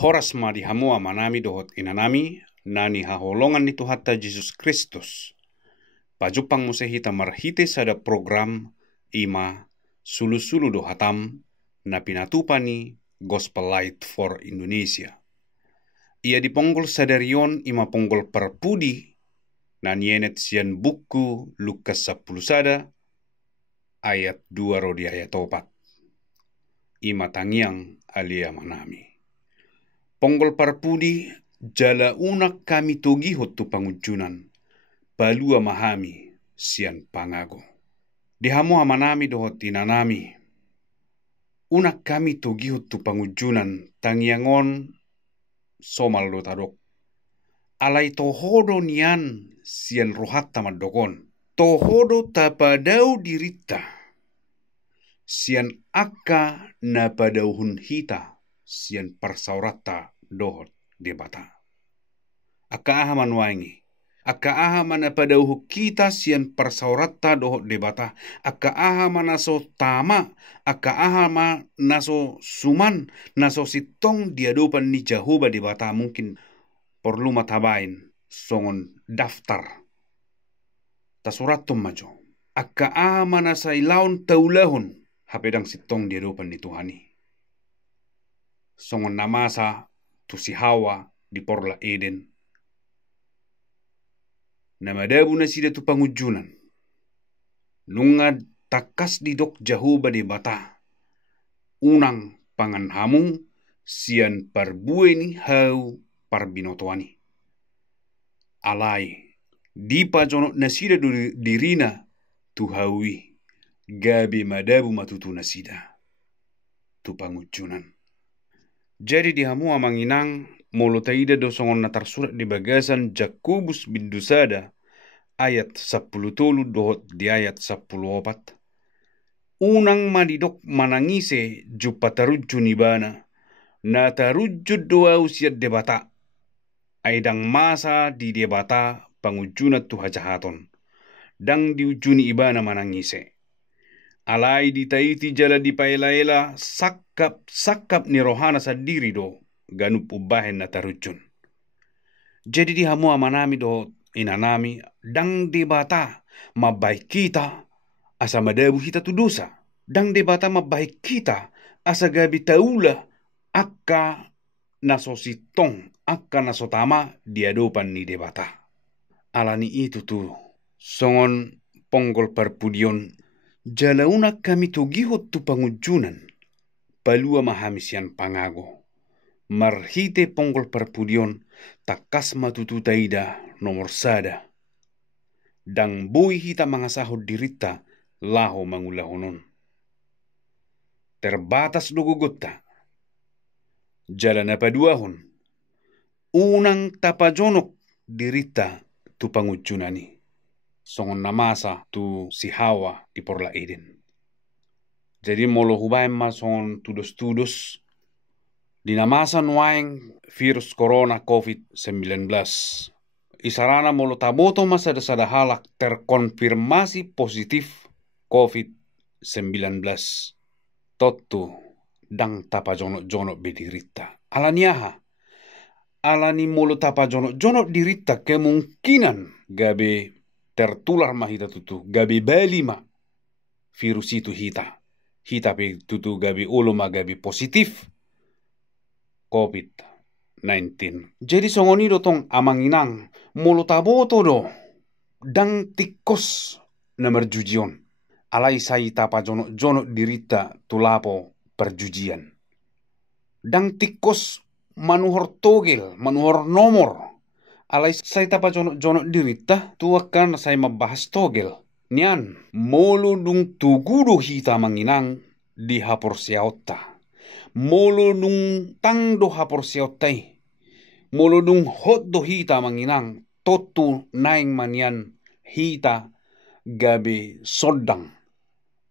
Horas ma di hamua manami dohot inanami, nani haholongan ni Tuhatta Yesus Kristus. Pajupang musehita marhite sada program ima sulu-sulu do hatam na pinatupani Gospel Light for Indonesia. Ia diponggol sadarion ima ponggol perpudi na nienet sian buku Lukas 10 sada ayat 2 rodi ayat 4. Ima tangiang alia manami. Ponggol parpudi jala unak kami togi hotu pangujunan balua mahami sian pangago. Dihamu amanami dohot tinanami. Unak kami togi hotu pangujunan tangiangon somal do tadok. Alai tohodo nian sian rohat tamadokon. Tohodo tapadau dirita. Sian akka napadauhun hita. Sian parsaurata dohot debata. Aka aha manuangi. Aka aha manapadauhu kita sian parsaurata dohot debata. Aka aha manaso tama. Aka aha manaso suman. Naso sitong diadopan ni Jahoba debata. Mungkin perlu matabain songon daftar. Tasuratum majo. Aka aha manasa ilaun taulahun. Hapedang sitong diadopan ni Tuhani. Songon namasa tu si Hawa di porla Eden. Namadabu na sida tu pangujunan. Nungad takas di dok Jahoba di bata. Unang panganhamu sian parbue ni hau parbinotoani. Alai di pajonot na sida dirina tu hawi. Gabi madabu matutu na sida. Tu pangujunan. Jadi dihamua manginang molotaida dosongon natar surat di bagasan Jakobus bin Dusada ayat 10 tolu dohot di ayat 10 opat. Unang madidok manangise jupatarujju nibana na tarujju doa usia debata. Aidang masa di debata pangujunat tuha jahaton. Dang diujuni ibana manangise. Alai ditaiti jala di paela-ela sakap ni rohana sadiri do ganup ubahen na tarujun. Jadi dihamu amanami do inanami dang debata mabaik kita asa madabu hita tu dosa. Dang debata mabaik kita asa gabi taula akka nasositong akka nasotama diadopan ni debata. Alani itu tu songon ponggol parpudion jalauna kami togihot tu pangujunan, palua mahamisian pangago. Marhite ponggol parpudion, takas matututaida nomor sada. Dang bui hita mangasahod dirita, laho mangulahonon. Terbatas dugugutta. Jala napaduahon, unang tapajonok dirita tu pangujunani. Songon namasa tu si Hawa di porla Eden. Jadi molo hubain ma songon tudos-tudos di namasa nuaing virus corona COVID-19. Isarana molo taboto masa sada halak terkonfirmasi positif COVID-19. Totu dang tapa jonok bedirita. Alaniaha. Alani molo tapa jonok dirita kemungkinan gabe tertular mahita tutu gabi bali ma virus itu hita pe tutu gabi uluma gabi positif COVID-19. Jadi songoni do tong amanginang molo taboto do dang tikos na merjujion alai sai tapa jonok dirita tulapo perjujian dang tikos manuhor togel manuhor nomor alai saya tapa jonok dirita tuakan saya membahas togel. Nian molo dung tugudo hita manginang di hapor siaota. Molo dung tang do hapor siautai. Molo dung hot do hita manginang totu naing manian hita gabe sodang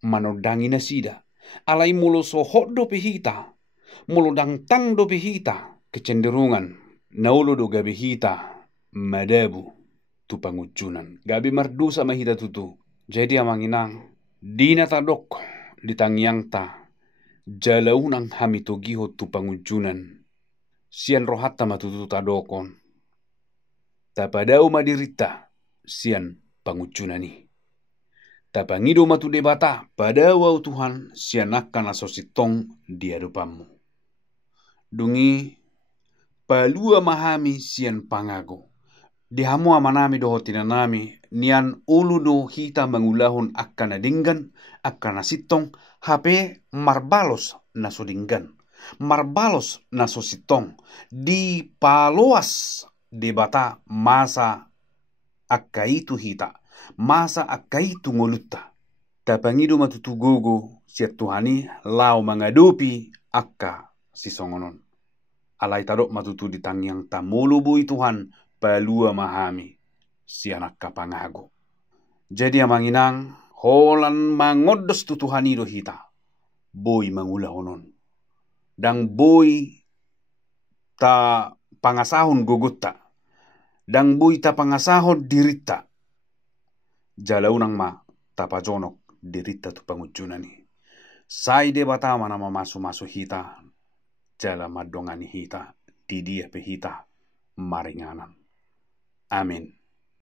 manodangi nasida. Alai molo so hot do hita. Molo dang tang do hita kecenderungan naulo do gabe hita madabu tu pangujunan. Gabi mardusa mahita tutu. Jadi amanginang dina tadok ditangyang ta jalaunang hamitogiho tu pangujunan sian rohatta matutu tadokon. Tapadau madirita sian pangucunani. Tapangido matu debata pada wau Tuhan sianakan asositong di hadapanmu. Dungi palua mahami sian pangago. Dihamu amanami doho tinanami nian ulu do hita mangulahun akan adinggan akan asitong HP marbalos nasodinggan. Marbalos nasositong di paloas debata masa akaitu hita. Masa akaitu ngolutta. Tapangido matutugogo siat Tuhani lau mengadopi akka sisongonon. Alai tadok matutu ditangyang tamolo bui Tuhan palua mahami sianak kapangago. Jadi amanginang holan mangodos tu Tuhani do hita. Boi mangula honon. Dang boi ta pangasahon gogota. Dang boi ta pangasahon dirita. Jalaunang ma tapajonok dirita tu pangujunani. Sai de batama nama masu-masu hita. Jala madongani hita. Di dia pe hita maringanan. Amin.